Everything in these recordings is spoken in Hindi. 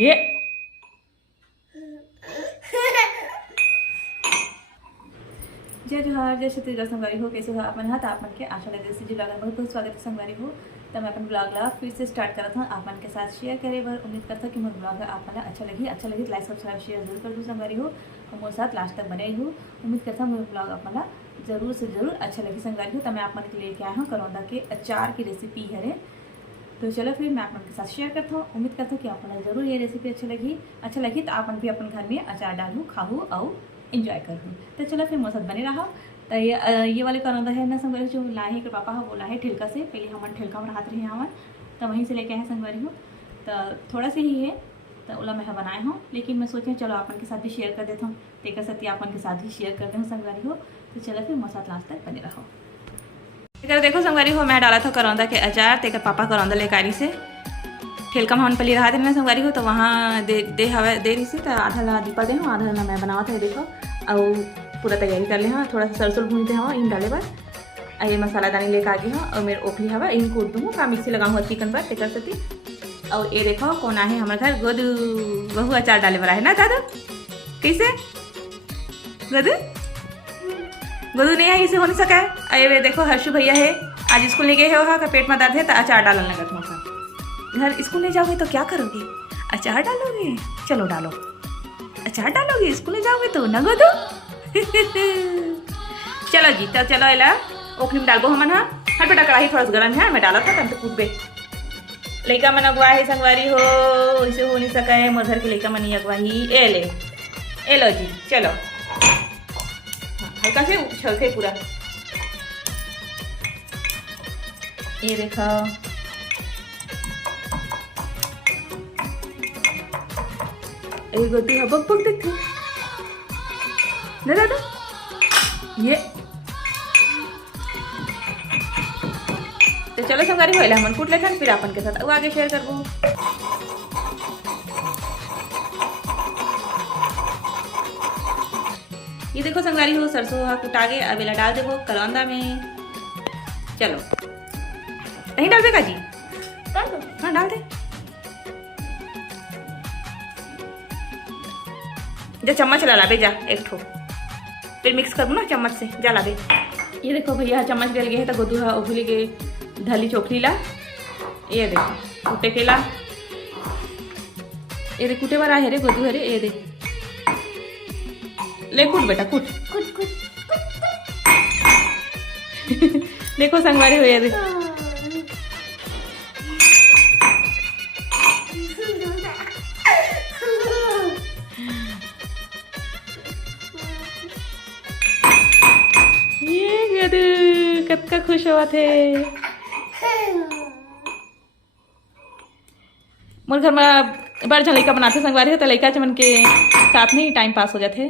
ये जय जोहार जय छत्तीसगढ़ संगवारी हो। कैसे हो अपन हाथ आप मन के आशा लगे जी ब्लॉग में बहुत बहुत स्वागत है संगवारी हो। तो मैं अपन ब्लॉग ला फिर से स्टार्ट करत हूँ आप मन के साथ शेयर करे बर। उम्मीद करता कि मोर ब्लॉग आप मन अच्छा लगी तो लाइक सब्सक्राइब शेयर जरूर कर दूँ संगवारी हो और मोर साथ लास्ट तक बने हो। उम्मीद करता हूँ मोर ब्लॉग आप मन जरूर से जरूर अच्छा लगी संगवारी हो। तो मैं आप मन के लेके आया हूँ करौंदा के अचार की रेसिपी है। तो चलो फिर मैं आप मन के साथ शेयर करता हूँ। उम्मीद करता हूँ कि आप मन जरूर ये रेसिपी अच्छा लगी तो आप मन भी अपन घर में अचार डालूँ खाऊँ और इंजॉय करूँ। तो चलो फिर मोर साथ बने रहा। तो ये वाले करौंदा है ना संगवारी जो लाए है कि पापा हो बोला है ठेलका से। पहले हमारे ठेलका में रहते रहे हमारे तो वहीं से लेके आए संगवारी हो। तो थोड़ा सा ही है तो ओला मैं बनाए हूँ, लेकिन मैं सोचे चलो आपन के साथ भी शेयर कर देता हूँ। तेकर सत्य आपन के साथ भी शेयर कर दूँ संगवारी हो। तो चलो फिर मोर साथ लास्ट तक बने रहो। तेकर देखो संगवारी हो मैं डाला था करौंदा के अचार। तेकर पापा करौंदा लेकर आई से ठेलका में हम पली रहा थे ना संगवारी हो। तो वहाँ दे रही थी तो आधा ला दीपा दे आधा ला मैं बनावा था। देखो और पूरा तैयारी कर ले हाँ। थोड़ा सा सरसों भूनते हवा इन डाले बार ये मसाला दानी लेकर आ गई हाँ। और मेरे ओखली हवा इन कूट दूँ का मिक्सी लगाऊँ चिकन पर टेकर सती। और ये देखो कौन है हमारे घर गोदू बहु अचार डाले वाला है ना दादा। कैसे गोदू गोदू नहीं है इसे हो नहीं सका है। अरे देखो हर्षु भैया है आज स्कूल नहीं गए हो का पेट में दर्द है तो अचार डालने लगा तुम्हारा। घर स्कूल नहीं जाओगे तो क्या करोगे? अचार डालोगे? चलो डालो अचार डालोगे। स्कूल नहीं जाओगे तो ना गोदू चलो जी तो चलो एला ओखली में डालबो हमन हाँ। हट बेटा कढ़ाई थोड़ा सा गर्म है मैं डाला था तब तो कूदबे। लइका मन अगवा है संगवारी हो इसे हो नहीं सका है। मोर घर के लइका मन अगवा ही ए लो जी चलो हल्का से उछलते पूरा। ये देखो ये गोती है बक बक देखते ना दादा। ये तो चलो संगवारी हो हम कूट लेते फिर अपन के साथ आगे शेयर करबो। ये देखो संगवारी हो सरसों हा कुटा के अब इला डाल देबो करौंदा में। चलो नहीं डालबे का जी डाल दो हाँ डाल दे। जा चम्मच ला लाबे जा एक ठो फिर मिक्स करूँ ना चम्मच से जा लाबे। ये देखो भैया चम्मच डल गए है तो गोदू हा उगली के ढली चोखली ला। ये देखो कूटे के ला ये दे कूटे बार है रे गोदू हरे ये दे ले कूट बेटा कूट कूट कूट देखो संगवारी हो ये दे कत्का खुश हुआ थे। मोर घर में बड़ झन लइका बनाते संगवारी हो तो लइका चमन के साथ में ही टाइम पास हो जाते।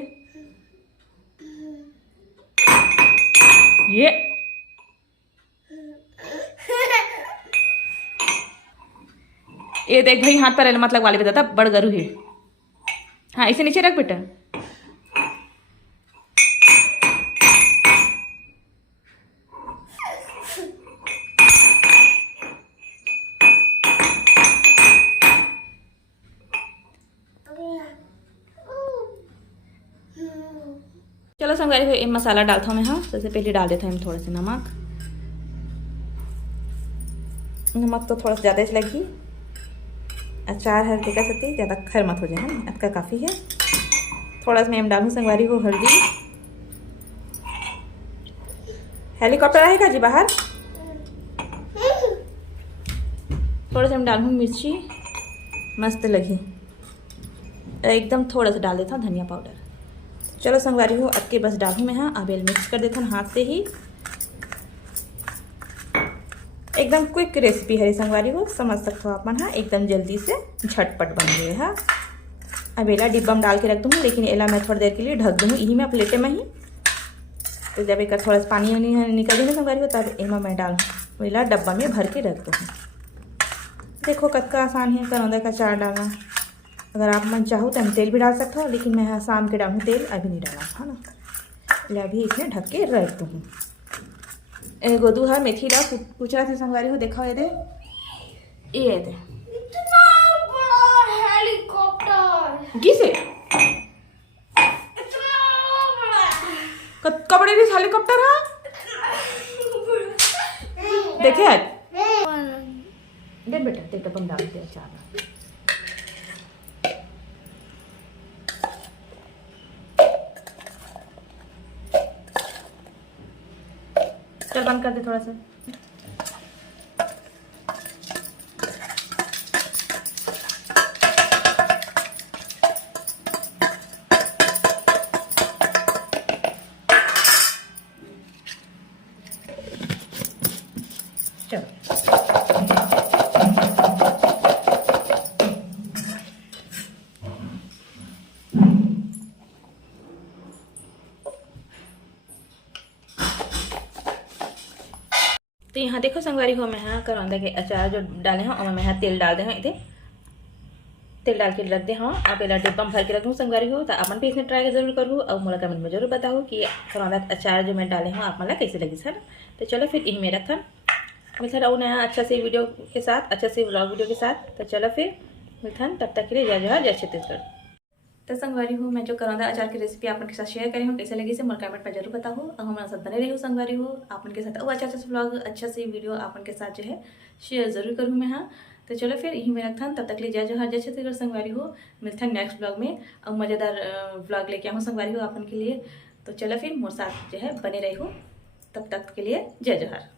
ये देख भाई हाथ पर मत लगवा ले बेटा बड़ गरु है। हाँ इसे नीचे रख बेटा। चलो संगवारी हो मसाला डालता हूँ मैं हाँ। सबसे पहले डाल देता हूँ थोड़ा सा नमक तो थोड़ा सा ज़्यादा ही लगी। अचार है टेका सकती ज़्यादा खर मत हो जाए है ना। इसका काफ़ी है थोड़ा सा मैं डालूँ संगवारी को हल्दी। हेलीकॉप्टर आएगा जी बाहर। थोड़ा सा मैं डालूँ मिर्ची मस्त लगी एकदम। थोड़ा सा डाल देता हूँ धनिया पाउडर। चलो संगवारी हो अब के बस डालूँ मैं हाँ। अब मिक्स कर देता हूँ हाथ से ही। एकदम क्विक रेसिपी है संगवारी हो समझ सकते हो आप मन हाँ। एकदम जल्दी से झटपट बन गए हाँ। अब एला डिब्बा में डाल के रख दूँ लेकिन एला मैं थोड़ी देर के लिए ढक दूँ यही में प्लेटे में ही। तो जब एक थोड़ा सा पानी निकल जाए संगवारी हो तब एमा मैं डालूँ एला डब्बा में भर के रख दूँ। देखो कतका आसान है करौंदा का अचार डालना। अगर आप मन चाहो तो हम तेल भी डाल सकते हो लेकिन मैं शाम के डालूँ तेल अभी नहीं डाला है ना। ले अभी इसमें ढक के रख दूँ। गोदू है मेथी ला पूछ रहा था संगवारी हो देखा ये दे किसे कपड़े भी हेलीकॉप्टर है देखे आज दे बेटा दे डब्बा में डाल दे अचार चल बंद कर दे थोड़ा सा चलो तो यहाँ देखो संगवारी हो मैं यहाँ करौंदा के अचार जो डाले हैं और मैं यहाँ तेल डाल दे हैं इधर तेल डाल के रख दे हाँ आप एला डिब्बा में भर के रख दूँ संगवारी हो तो अपन भी इसमें ट्राई जरूर करूँ और मोला कमेंट में जरूर बताओ कि करौंदा के अचार जो मैं डाले हैं आप मला कैसे लगी सर। तो चलो फिर इन में रखन मिलता रहूँ नया अच्छा से वीडियो के साथ अच्छा से व्लॉग वीडियो के साथ। तो चलो फिर मिलता तब तक के लिए जय जोहार जय छत्तीसगढ़। तो संगवारी हूँ मैं जो करौंदा अचार की रेसिपी आप के साथ शेयर करी हूँ कैसे लगी से मोर कमेंट में जरूर बताओ और हमारे साथ बने रही हूँ संगवारी हो आपन के साथ और अच्छा से व्लॉग अच्छा से वीडियो आपन के साथ जो है शेयर जरूर करूँ मैं हाँ। तो चलो फिर यही में रखा तब तक लिए जय जोहार जय छत्तीसगढ़ संगवारी हो मिलता नेक्स्ट ब्लॉग में और मज़ेदार व्लॉग लेके आऊँ संगवारी हो आपन के लिए। तो चलो फिर मोर साथ जो है बने रही हूँ तब तक के लिए जय जोहार।